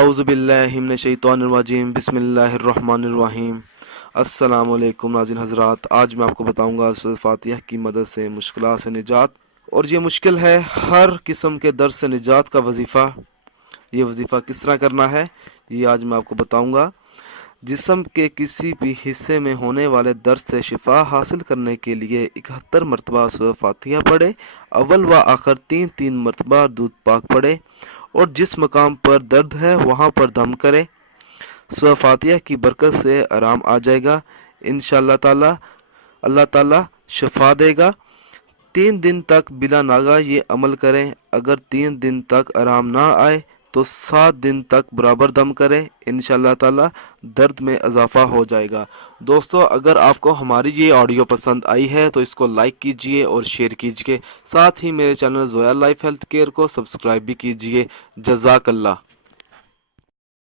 आऊज़ु बिल्लाहि मिनश शैतानिर रजीम बिस्मिल्लाहिर रहमानिर रहीम। अस्सलाम वालेकुम नाज़रीन हज़रात, आज मैं आपको बताऊंगा सूरह फातिहा की मदद से मुश्किलात से निजात। और ये मुश्किल है हर किस्म के दर्द से निजात का वजीफ़ा। ये वजीफ़ा किस तरह करना है ये आज मैं आपको बताऊंगा। जिस्म के किसी भी हिस्से में होने वाले दर्द से शिफा हासिल करने के लिए 71 मरतबा सूरह फातिहा पढ़े। अव्वल व आखिर 3-3 मरतबा दूध पाक पढ़े और जिस मकाम पर दर्द है वहाँ पर दम करें। सूरह फातिहा की बरकत से आराम आ जाएगा इंशाअल्लाह ताला। अल्लाह ताला शिफा देगा। 3 दिन तक बिला नागा ये अमल करें। अगर 3 दिन तक आराम ना आए तो 7 दिन तक बराबर दम करें, इंशाअल्लाह ताला दर्द में इजाफा हो जाएगा। दोस्तों, अगर आपको हमारी ये ऑडियो पसंद आई है तो इसको लाइक कीजिए और शेयर कीजिए। साथ ही मेरे channel Zoya life health care को सब्सक्राइब भी कीजिए। जज़ाकल्लाह।